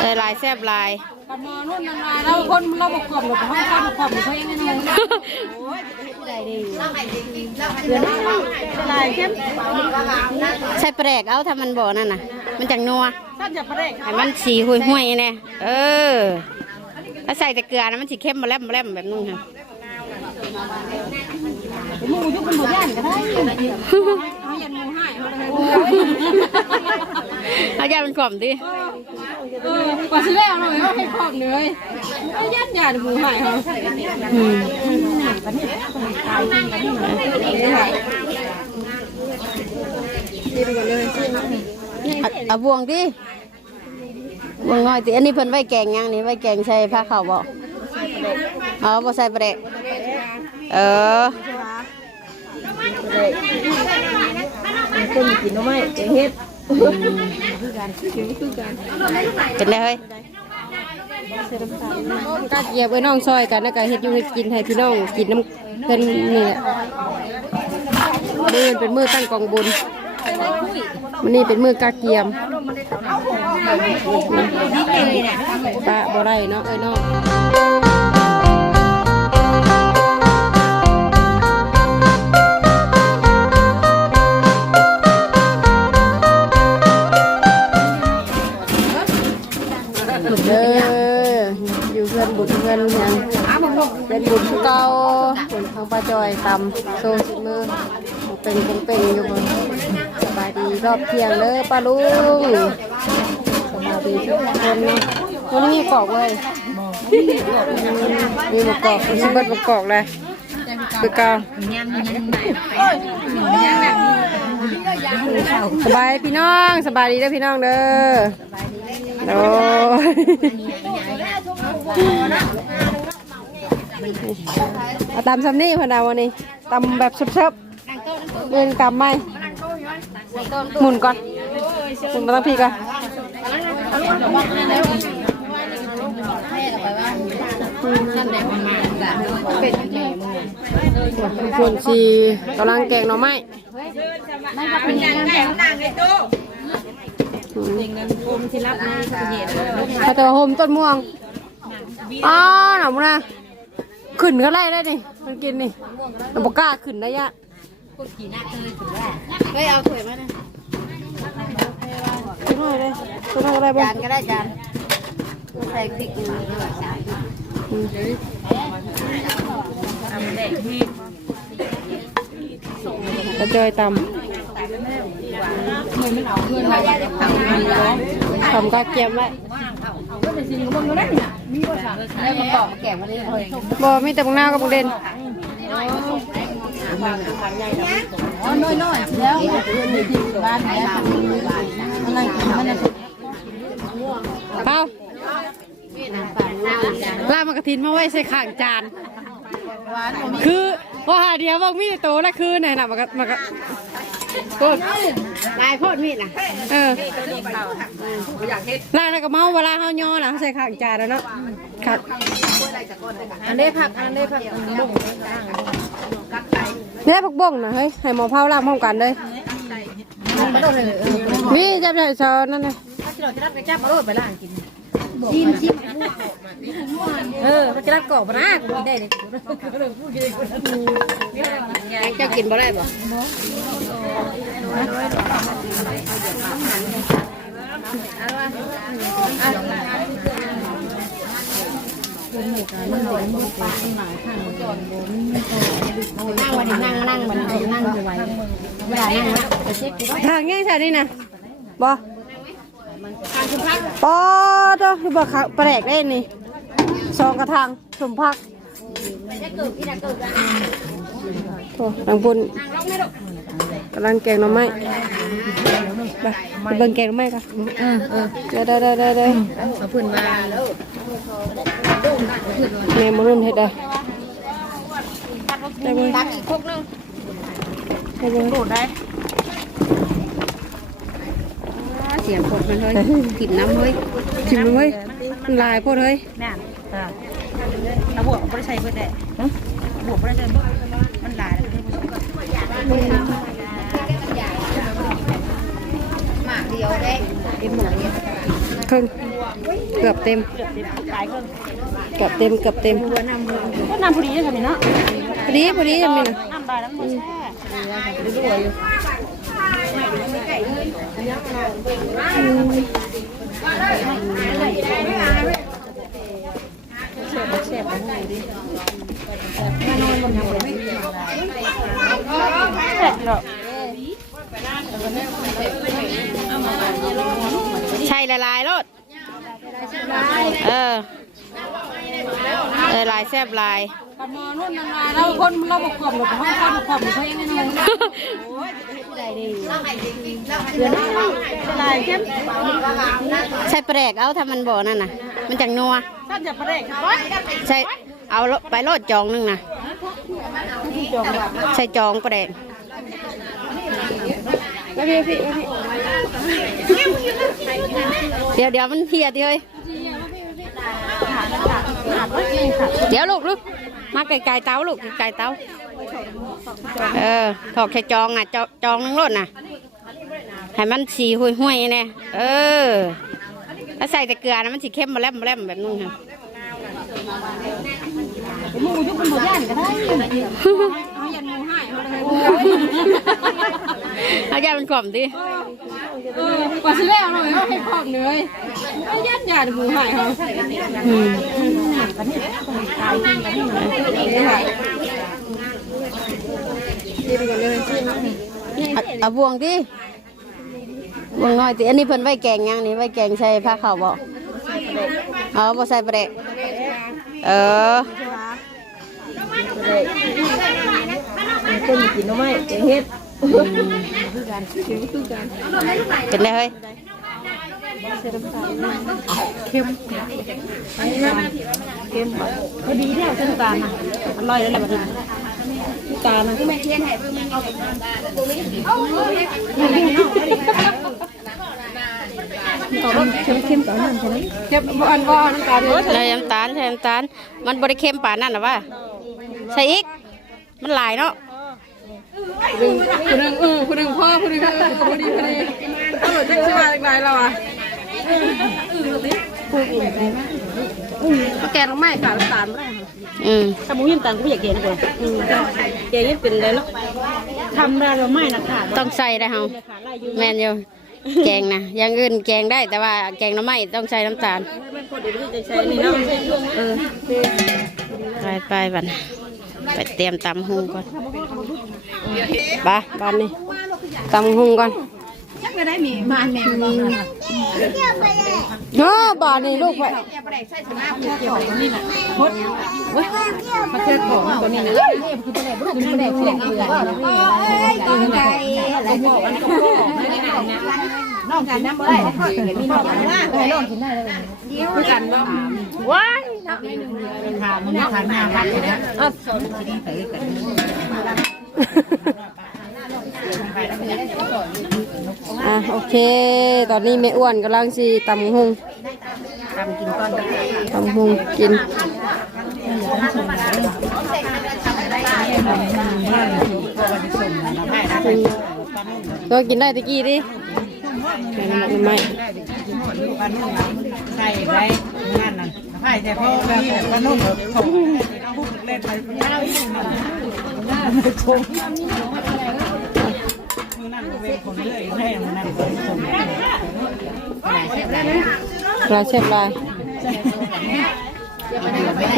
เออลายแซบลายปันมอรุ่นนานๆเราคนเราบอกกรอบหรือห้องข้าวบอกกรอบหรือเขาเองนั่นเองโอ้ยได้ดีเดือนลายเข้มใส่แปลกเอาถ้ามันบ่นั่นน่ะ มันจังนัวท่านจะประเด็กให้มันสีห่วยห่วยๆเนี่ยเออ ถ้าใส่แต่เกลือนะมันสีเข้มมาแลมมาแลมแบบนึงค่ะมูยุบเป็นหมูย่านก็ได้เขายันมูให้เขาเลย เอาย่ามันกล่อมดิเออกว่าสิแล้วหน่อยว่าให้ครอบเหนื่อยเขายันยาหมูให้เขาอืมเอาเอาบวงดิบวงน้อยติอันนี้เพิ่นไว้แกงยังนี่ไว้แกงใส่ผ้าขาวบ่อ๋อบ่ใส่ประเดกเออ คนกินน้ำไม่เฮ็ด เป็นไงเฮ้ยก็เหยียบไว้น้องซอยกันแล้วก็เฮ็ดอยู่เฮ็ดกินให้พี่น้องกินน้ำเพิ่นนี่แหละมือเป็นมือตั้งกองบุญมันนี่เป็นมือกาเกียมปะบ่ได้เนาะเอ้ยเนาะ ตำโซสิมือเป็นเป็นเป็นอยู่บนสบายดีรอบเที่ยงเด้อป้าลุงสบายดีทุกคนเนาะวันนี้มีกรอกเลยมีหมกกรอกชิบเบิดหมกกรอกเลยคือเก่าสบายพี่น้องสบายดีเด้อพี่น้องเด้อโอ้ เอาตำซัมนี่พอดาวันนี้ตำแบบสุดเชิบเรียนตำไหมหมุนก่อนหมุนมาตั้งพี่ก่อนส่วนชีกำลังแกงหน่อไม้ถ้าตัวโฮมต้นม่วงอ๋อหน่อมนะ ขึ้นก็ไล่ได้นี่มันกินนี่แต่บอกกล้าขึ้นได้ยะเฮ้ยเอาถ้วยมานะขึ้นหน่อยเลยขึ้นหน่อยก็ได้บ้าจางนก็ได้จานใส่พริกหนึ่งกระจอยตำทำก็เกียมไว้แล้ว มันกรอบมาแกงมาเลยเฮ้ยบ่มีแต่บังหน้ากับบังเด่นน้อยน้อยแล้วบ้านไหนมันนั่งกินมันนั่งเอาลามากระถินมาไว้ใส่ข้างจาน คือว่าหาเดียวบอกมีแต่โตแล้วคือไหนน่ะมากระมากระ โกดลายโพดมีดนะเออลากแล้วก็เมาเวลาเฮาย่อน่ะเขาใส่ข้างจานแล้วเนาะครับอันนี้ผักอันนี้ผักเนี่ยผักบ้งนะเฮ้ยให้หมอเผาลากพร้อมกันเลยมาโดนเลยวิจับได้ซอนั่นเลยเราจะรับไปจับมาโดนไปล่างกิน ชิมชิมเออเขาจะรับกรอบนะกินได้เลยเจ้ากินบ่ได้บ่นั่งวันนี้นั่งนั่งมันนั่งจะไหวเวลานั่งละไปเช็คดูทางแง่ใช่นี่นะบ่ ปอเจ้าที่บ่ขาแปลกได้นี่สองกระทางสมพักโอ้ทางบนกำลังแกงหน่อไม้ไปไปเบิ่งแกงหน่อไม้กันเออเออได้ได้ได้ได้เอาพื้นมาแม่มารุ่นเฮ็ดได้ได้เบิ่งตักอีกคกนึงได้เบิ่ง สียงครกมันเฮ้ยกินน้ำเฮ้ยชิมดูเว้ยมันลายโพดเฮ้ยแม่นอ่าแล้วบวกไม่ได้ใช้เพื่อแต่บวกไม่ได้ใช้เพื่อมันหลายแล้วไม่ได้หมากเดียวได้เป็นหมูครึ่งเกือบเต็มขายเครื่องเกือบเต็มเกือบเต็มก็น้ำพอดีเลยค่ะนี่เนาะพอดีพอดียังมีนะน้ำบาน้ำมันแช่ ใช่ละลายรถเออ เออลายแซบลายเราคนเราบอกขอบหลบห้องคนขอบเขาเองนี่นึงลายเข้ม ใช่แปลกเอาถ้ามันบ่นั่นน่ะ มันจังนัวถ้าจะประเด็กใช่เอาโลไปโลดจองหนึงนะใช่จองแปลกเดี๋ยวเดี๋ยวมันเพียดเฮ้ยเดี๋ยวลูกลูกมาไกลๆเต้าลูกไกลๆเต้า เออถอกแค่จองอะ จองจองหนึงโลดน่ะ ให้มันสีห่วยๆเนี่ยเออ ถ้าใส่แต่เกลือนะมันสีเข้มมาแลมมาแลมแบบนู้นค่ะหมูยุบเป็นหมูย่านก็ได้เอาอย่ามันกล่อมดิกว่าสิแล้วหน่อยว่าให้พร้อมเลยไม่ยัดยาดหมูหายเขาอืม เอาเอาบวงดิบวงน้อยติอันนี้เพิ่นไว้แกงยังนี่ไว้แกงใส่ผ้าขาวบ่เอาบ่ใส่ประเดะเออคนกินน้ำไม้เฮ็ดเป็นได้เฮ้ยเข้มเข้มพอดีที่เอาเส้นตาลนะอร่อยแล้วแหละแบบนี้ ตานะเข้มๆก่อนน้ำใช่ไหมเก็บอันว่น้ำตาลเลยใส่น้ำตาลใส่น้ำตาล มันบ่ได้เค็มป่านนั้นหรอวะใส่อีก มันหลายเนาะผู้หนึ่งเออผู้หนึ่งพ่อผู้หนึ่งเออพอดีพอดีตำรวจจะชิมาจากไหนเราอะแกงลงไม้ขาดน้ำตาลไม่ได้ อืมถ้ามุ้งยิ้มตังก็ไม่อยากเกณฑ์กว่าเกณฑ์ยิ้มเป็นเลยเนาะทำได้เราไม่นะค่ะต้องใส่ได้เฮาขาไล่อยู่แม่นอยู่แกงนะอย่างอื่นแกงได้แต่ว่าแกงหน้ำไม้ต้องใส่น้ำตาลไม่พอดีไม่ได้ใช้นี่เนาะเออไปไปบัดนไปเตรียมตำหุงก่อนไปบ้านนี้ตำหุงก่อน ยังไม่ได้มีมานแม่บ้างเนาะบ้านนี้ลูกไปมาเช็ดของตัวนี้นะคือประเด็นคือประเด็นเสียงคือตั้งใจอะไรบอกอันนี้น้องกันน้ำบ่ได้มีน้องกันว่าเออน้องกินได้เลยคือกันเนาะว้ายถามมันถามหน้าบ้านเลยนะอะอ่ อะโอเค ตอนนี้แม่อ้วนกำลังสิตำหุงทำกินก้อนตำหุงกินก็กินได้ตะกี้ดิแม่น้ำไม่ใส่ไว้งานนั่นไผ่ใส่พ่อแบบกระนุ่มเขาพูดเล่นไปยาอยู่นั่นชมนั่นเป็นคนเรื่อยให้นั่นเป็นชม ลายเชฟลาย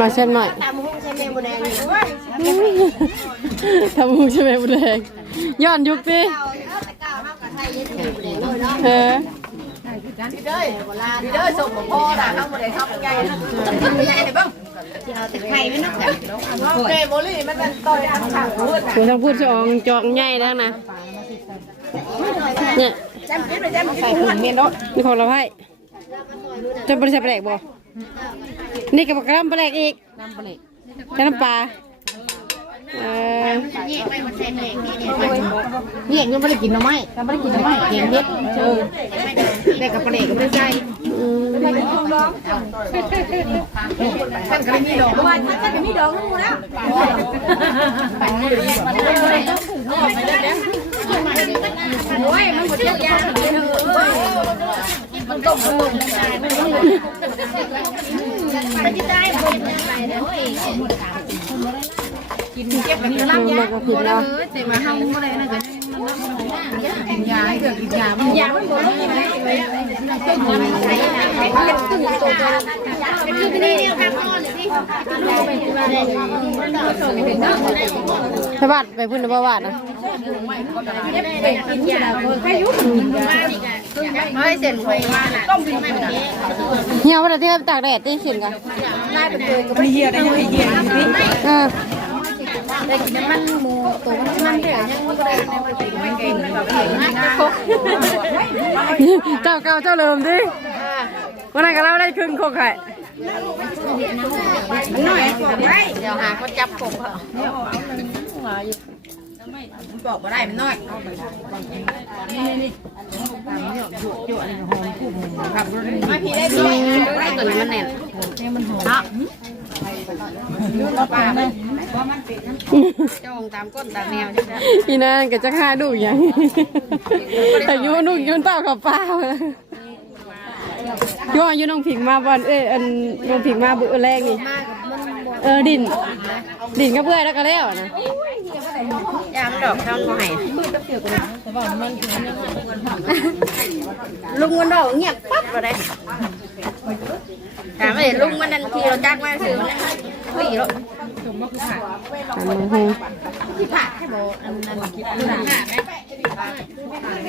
ลายเชฟหน่อยทำหุงใช่ไหมบุแดงทำหุงใช่ไหมบุแดงย้อนยุคดิเออดีเด้อส่งพ่อน่ะเฮาบ่ได้เข้าไปไกลนะเบิ่งเอาแต่ไข่ไม่นักจ้ะโอเคโมลี่มันเป็นต่อยทางข้างพูดคุณต้องพูดจองจองใหญ่แล้วนะ เนี่ยจำคิดไปจำใส่ถุงเมียนรถนี่ของเราให้จะบริษัทแปลกบ่ นี่กับกระลำแปลกอีกกระลำปลาเออเนี่ยยังไม่ได้กินหน่อไม้ยังไม่ได้กินหน่อไม้เกียงเฮ็ดเออแต่กับปลาเด็กก็ไม่ได้ใจอืมท่านก็มีดอกด้วยท่านก็มีดอกนู่นแล้วโอ้ยมันหมดเยอะแยะกินเก็บกันแล้วมันก็ผิดแล้วแต่มาเฮาบ่ได้นั่นก็กินยาให้เกิดกินยามันยามันบ่ได้ไหมเป็นยาไม่ใช่นะ เป็นตู้ตัวตัวเป็นตู้นี่เดียวกันนอนสิ ไปบ้านไปพุ่นไปบ้านนะกินยาบ่ใครอยู่มาให้เส้นหวยมาน่ะต้องกินไม่ได้เหี่ยววันที่ตากแดดตีสินกันได้เป็นตัวก็ไม่เหี่ยวได้ยังเหี่ยมีเออได้กินมันหมูตัวมันมันเด้อยังบ่ได้ไม่เก่งแบบเก่งนะเจ้าเก่าเจ้าเริ่มดิวันนั้นก็เราได้ครึ่งโคกไข่ น้อยเดี๋ยวหาเขาจับกบเขาบอกว่าได้มันน้อยมาพี่ได้ด้วยไอ้ตัวนี้มันแน่นป้าจ้องตามก้นตามแนวใช่ไหมอีนั่นก็จะฆ่าดูอย่างแต่อยูนุ่งยืนเต้ากับป้าย้ อนยูน้องผิงมาบอลเอ้ยอันน้องผิงมาเบื่อแรกนี่เออดิน ดินก็เพื่อยแล้วก็แล้วนะยามดอกทำก็ให้ลุงมันดอกเงียบปั๊บก็ได้ถามว่าเห็นลุงมันนั่นทีเราจ้างมาซื้อมันนั่นวิ่งแล้วตำบักฮุงที่ผ่าให้บอกอันนั้นกินอันนั้นน่ะ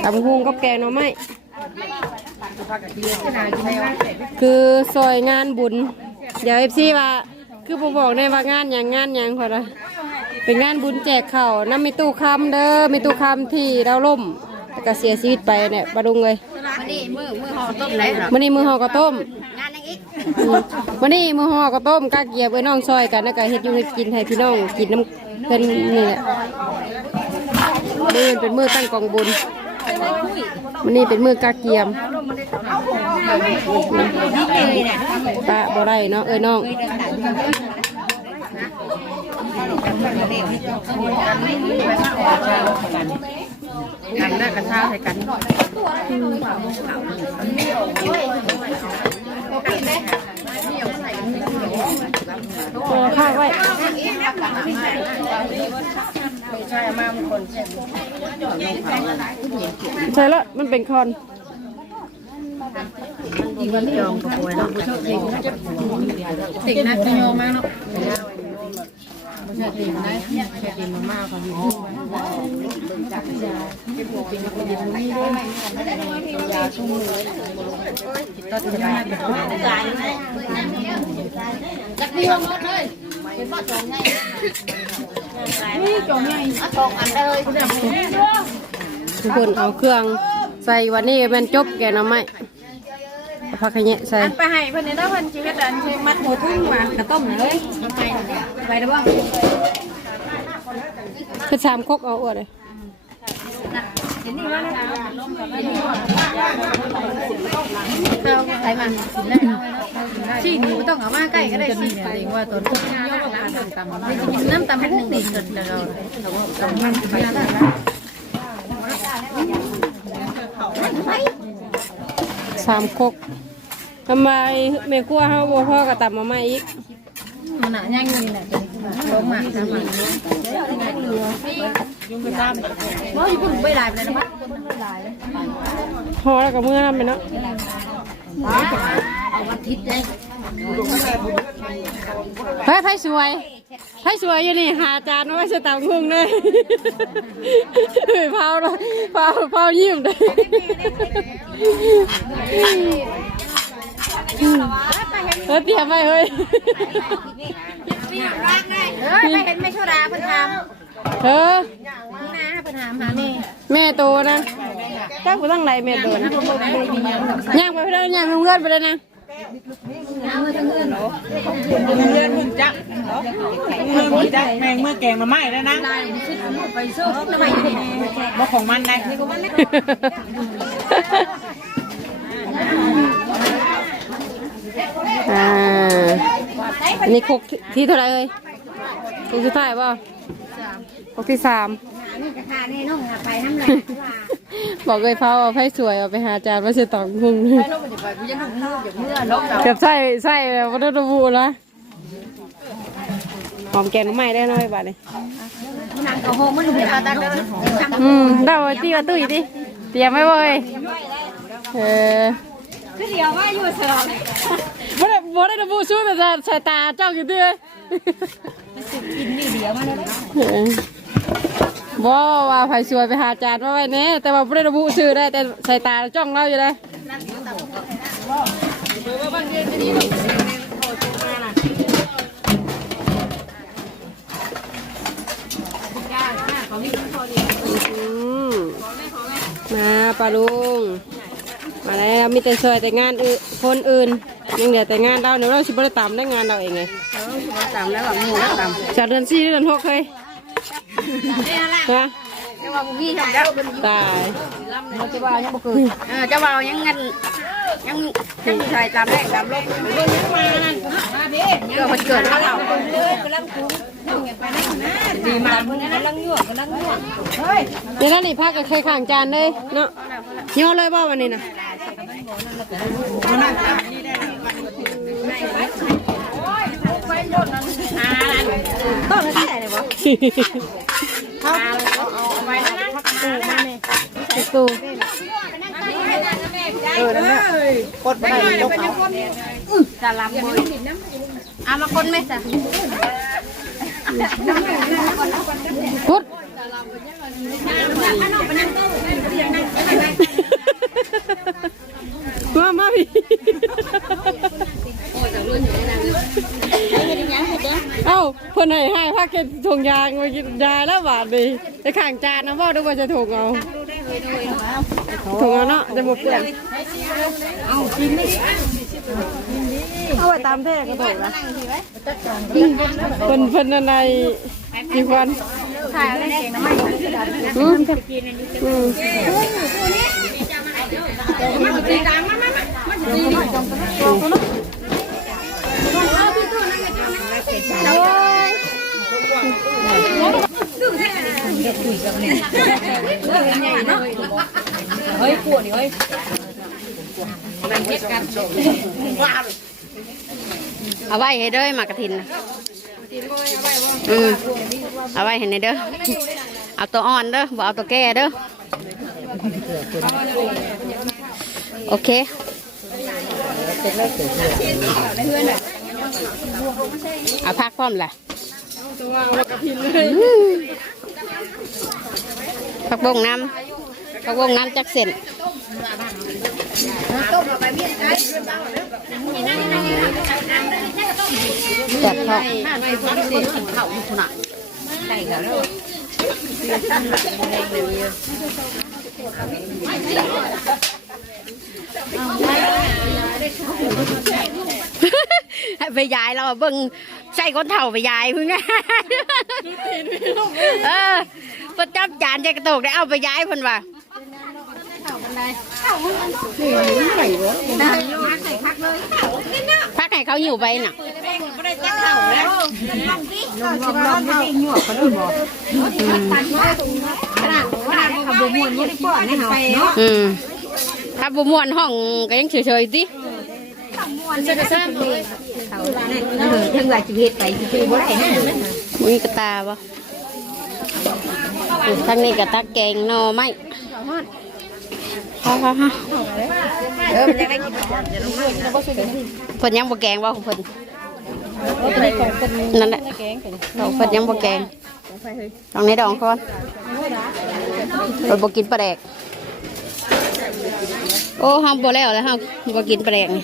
ตำบักฮุงกับแกงหน่อไม้ที่นากินได้ว่า คือซอยงานบุญเดี๋ยวเอฟซีว่า คือผมบอกได้ว่างานอย่างงานอย่างพอละเป็นงานบุญแจกข้าวน้ำมีตู้คำเด้อมีตู้คำที่เราล่มแล้วก็เสียชีวิตไปเนี่ยบาดุงเลยวันนี้มือมือห่อต้มไหนหรอวันนี้มือห่อก็ต้มงานยังอีกอืมวันนี้มือห่อก็ต้มกาเกียบไว้น้องซอยกันแล้วก็เฮ็ดอยู่เฮ็ดกินให้พี่น้องกินน้ำเพิ่นนี่แหละมือเป็นมือตั้งกองบุญ วันนี้เป็นมือกาเกียมปะบ่ได้เนาะเอ้ยน้องทำหน้ากระทะใส่กันเออข้าว ไว้ใช่แล้วมันเป็นคอนยองกับป่วยแล้วติ่งนะกินโยมากเนาะไม่ใช่ติ่งนะแค่ติ่งมากๆของพี่นี่จงใหญ่ ทุกคนเอาเครื่องใส่วันนี้เป็นจบแกงหน้ำไม้เอาผักขะแยะใส่ อันไปให้เพิ่นนี่ได้เพิ่นชีวิตอันใช้มัดหัวทุ่งมากระต้มเลยไปได้บ้างคือสามคกเอาอวดเลยเราใส่มันชีนี่ไม่ต้องเอามาใกล้ก็ได้ชีนี่เองว่าตัวนี้ยก น้ำตำไม่กินน้ำตำให้ติดเรามันเยสามคกทำไมแม่ครัวเฮาบ่พ่อก็ตับมาใหม่อีกมันหนาย่างนี่แหละล้มอะทำมันยุ่งไปตามว่าอยู่ปุ่นไปหลายไปเลยนะมั้งพอแล้วก็เมื่อนั้นไปเนาะเอาวันทิศเลย เฮ้ยไผสวยไผสวยอยู่นี่หาจานไว้ใส่ตามงงเลยเฮ้ยเผาเลยเผาเผายิ้มเลยเฮ้ยเตรียมไว้เฮ้ยเออไม่เห็นไม่ชราเพิ่นทเฮ้ยำนี่นะเพิ่นทำหานี่แม่โตนะจ้ากูตั้งไรแม่โตนะย่างไปไปเลยย่างลงเลือดไปเลยนะ เมื่อมึงจักเมื่อมึงจักแมงเมื่อแกงมาไหม้แล้วนะไปสู้ทำไมอยู่นี่บ่ของมันได้อ่าอันนี้คกที่เท่าไหรเอ้ยคกที่ท่าไหร่บ่คกที่สาม นี่กระทานี่นุ่งไปน้ำไหลบอกเลยเผาเอาไผ่สวยเอาไปหาจานว่าจะตองพุงไปลงไปไปกูจะนุ่มมืออย่างเมื่อลบเราเก็บใส่ใส่แบบวัตถุบูนะหอมแกงน้ำไม้ได้น้อยบาทเลยนางก็โฮมันเดี๋ยวตาเด้ออืมได้ไว้ตีกับตุ้ยดิเตรียมไว้เว้ยเออคือเดี๋ยวว่าอยู่เสร็จบ่ได้บ่ได้ระบุชื่อแต่จะสายตาเจ้าอยู่เด้อกินนี่เดี๋ยวมาเลยเออ บ่ว่าไผสวยไปหาจานมาไว้แน่แต่ว่าบ่ได้ระบุชื่อได้แต่สายตาจ้องเราอยู่เลยอืมมาปลาลุง มาแล้วมีแต่ช่วยแต่งานอื่นคนอื่นยังเหลือแต่งานเราเดี๋ยวเราชิบะตามได้งานเราเองไงตามแล้วหลังมือแล้วตามจากเดือนสี่เดือนหกเคย นะจะว่าพี่ทำแล้วตายจะว่ายังบ่คือเออจะว่ายังงั้นยังยังใส่ตามแรกตามลบเบิ่งยังมานั่นมาเด้เกิดมันเกิดแล้วเราเลยกำลังคุ้มดีมากกำลังยั่วกำลังยั่วเฮ้ยเดี๋ยวนั่นนี่พักกับเคยข้างจานเลยเนาะย่อเลยบ่วันนี้นะ ต้นแค่ไหนวะตู้เนี่ยต้นออนั่นแหละกดไปได้ลบเอาจะลำมือเอามาคนไหมจ้ะพุดมามาพี่ เอ้าเพิ่นให้ให้พักกินถุงยางไปกินยาแล้วบาดดีไอ้ข้างจานนะพ่อดูว่าจะถูกเอาถูกเอาเนาะจะหมดเปลือกเอาไว้ตามเท่ก็ถูกนะเพิ่นเพิ่นอะไรกี่วันถ่ายอะไรเก่งนะไม่อืมอืมตีดังมามามา เฮ้ยปวดดิเฮ้ยเอาไว้ให้เด้อหมากกระถินอืมเอาไว้ให้ในเด้อ เอาตัวอ่อนเด้อบ่เอาตัวแก่เด้อ โอเคเอาพักพร้อมแหละ อืมพักบงน้ำพักบงน้ำจักเส้นจัดท้องให้ ไปยายเราเบิ่งใส่คนเฒ่าไปยายพึ่งเออประจับจานใจกระโตกได้เอาไปย้ายเพิ่นว่าพักให้เขาอยู่ไปน่ะขบวนมวนนี่ป้อนนี่เหรอเนาะอืมถ้าบุมวนห้องก็ยังเฉยๆสิ จะจะสร้างเลยเออทั้งหลายชีวิตไปชีวิตบ่ได้นะมีกระตาบ่อืมทางนี้กระตักแกงหน่อไม้ฮ่าฮ่าฮ่าเออมันยังได้กินเพิ่นยังบ่แกงบ่ของเพิ่นนั่นแหละเราเพิ่นยังบ่แกงตรงในดองก่อนเพิ่นบ่กินปลาแดกโอ้ห้ามบ่แล้วแล้วห้ามบ่กินปลาแดกนี่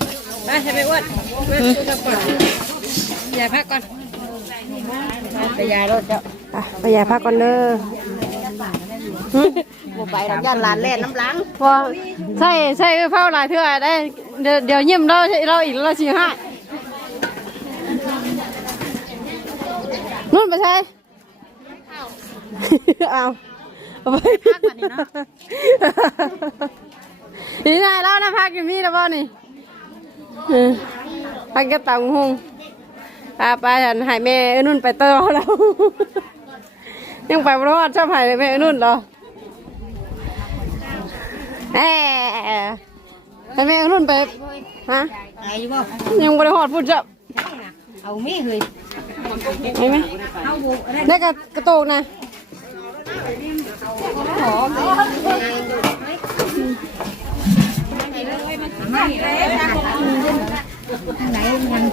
ให้ไปอ้วนมาจับก่อนยายพักก่อนไปยายรถเจ้าไปยายพักก่อนเด้อบ่ไปดอกย่านหลานแล่นน้ำหลังพอใช่ใช่เออเผาหลายเทื่อได้ เดี๋ยวเดี๋ยวยิ้มเราเราอีกเราสิห้านุ่นไปใช่เอาเอาไปนี่นายเล่านะพักอยู่มีแล้วบ่นี่ พักกระตังหงพาไปหันใหายแม่เอ้นนุ่นไปต่อแล้วยังไปบรอดชอบใหายแม่เอ้นนุ่นเหรอแหมให้แม่เอ้นนุ่นไปฮะไอ้บ่ยังบริหอดพูดจับเอามีเฮ้ยเห็นไหมเอาบุได้ได้กระกระโตกนะ ไหนยัง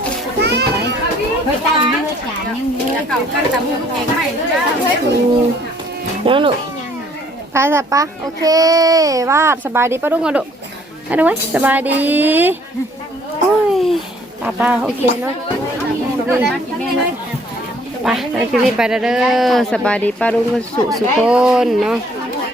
เฮ้ยตามเฮ้ยจานยังเฮ้ยเก่ากันแตำเองไม่อืมยังลูกไปสับปะโอเควาดสบายดีปะลุงกันลูกไปดูไว้สบายดีโอ้ยป้าป้าโอเคเนาะไปไปคลิปนี้ไปเด้อสบายดีป้าลุงสุสุคนเนาะ